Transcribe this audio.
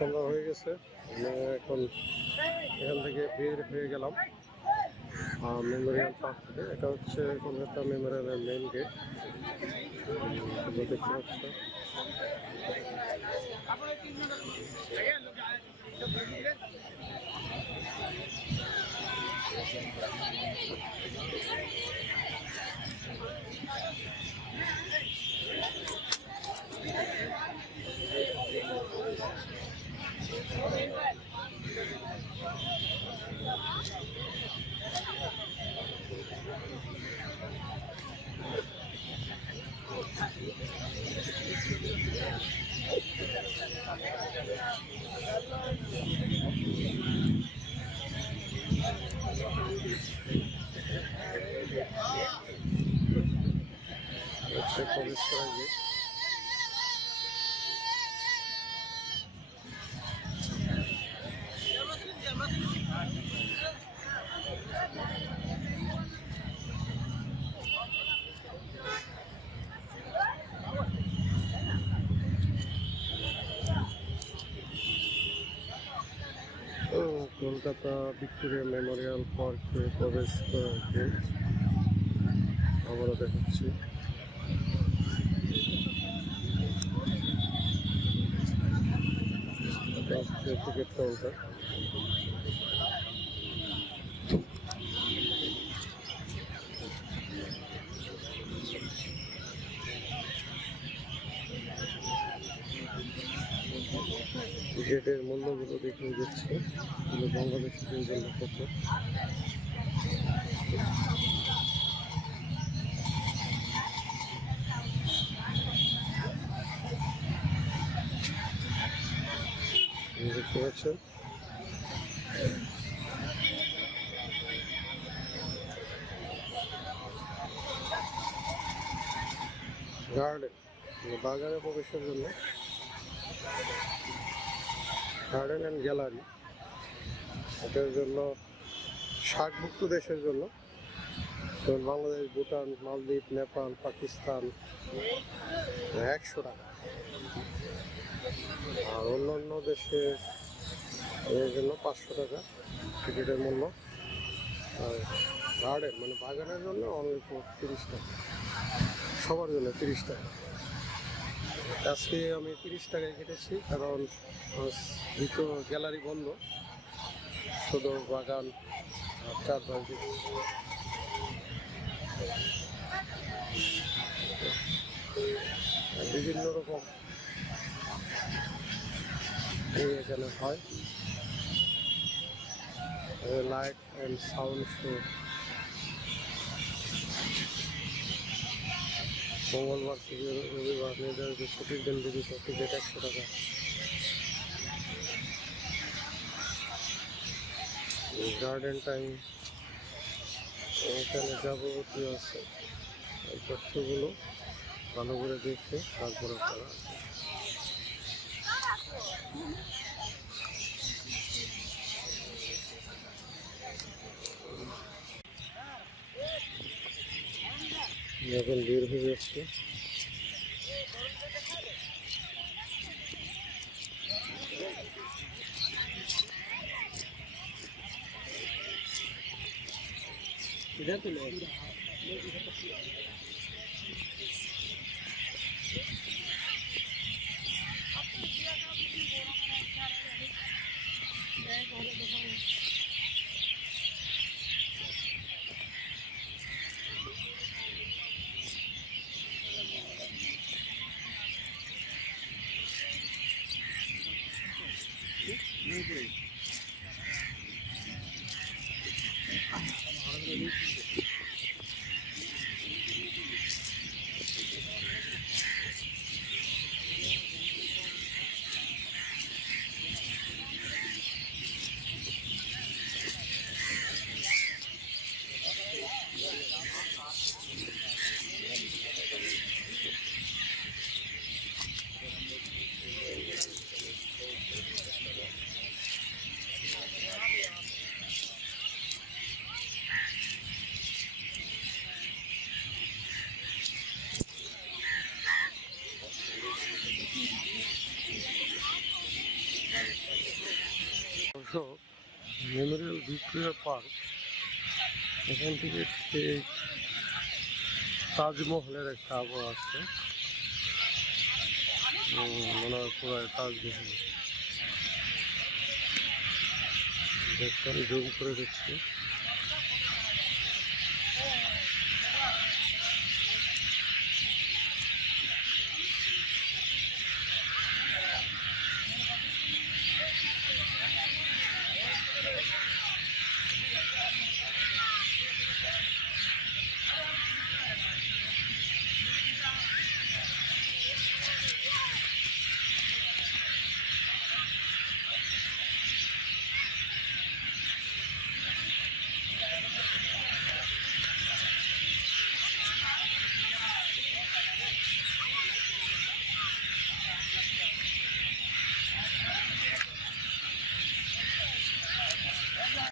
সন্ধ্যা হয়ে গেছে। আমি এখন এখান থেকে বের হয়ে গেলাম। মেমোরিয়াল পার্ক থেকে। এটা হচ্ছে কলকাতা মেমোরিয়ালের মেইন গেট দেখতে পাচ্ছ। হচ্ছে প্রবেশ করার গেট ও, কলকাতা ভিক্টোরিয়া মেমোরিয়াল পার্কে প্রবেশ করার গেট আমরা দেখাচ্ছি। Ticket counter. টিকিটের মূল্যগুলো দেখিয়ে দিচ্ছি এগুলো বাংলাদেশের জন্য কত। দেখতে পাচ্ছেন? গার্ডেন বাগানে প্রবেশের জন্য। Garden and gallery. এটার জন্য শাকভুক্ত দেশের জন্য। যেমন বাংলাদেশ, ভুটান, মালদ্বীপ, নেপাল, পাকিস্তান, একশো টাকা। আর অন্য অন্য দেশে এর জন্য পাঁচশো টাকা টিকিটের মূল্য। আর গার্ডেন মানে বাগানের জন্য অনলি তিরিশ টাকা। সবার জন্য তিরিশ টাকা। আজকে আমি তিরিশ টাকায় কেটেছি, কারণ দ্বিতীয় গ্যালারি বন্ধ। শুধু বাগান চার পাঁচ দিন বিভিন্ন রকম এখানে হয়। লাইট অ্যান্ড সাউন্ড শো মঙ্গলবার থেকে রবিবার নির্ধারিত ছুটির দিন টিকিট একশো টাকা। গার্ডেন টাইম এখানে যাবতীয় আছে। এই তথ্যগুলো ভালো করে দেখে তারপরে করা আছে এখন বের হয়ে যাচ্ছে इधर तो लोग ভিক্টোরিয়া পার্ক। এখান থেকে তাজমহলের একটা আবহাওয়া আছে। মনে হয় পুরো তাজমহল। দেখতে আমি জুম করে দেখছি।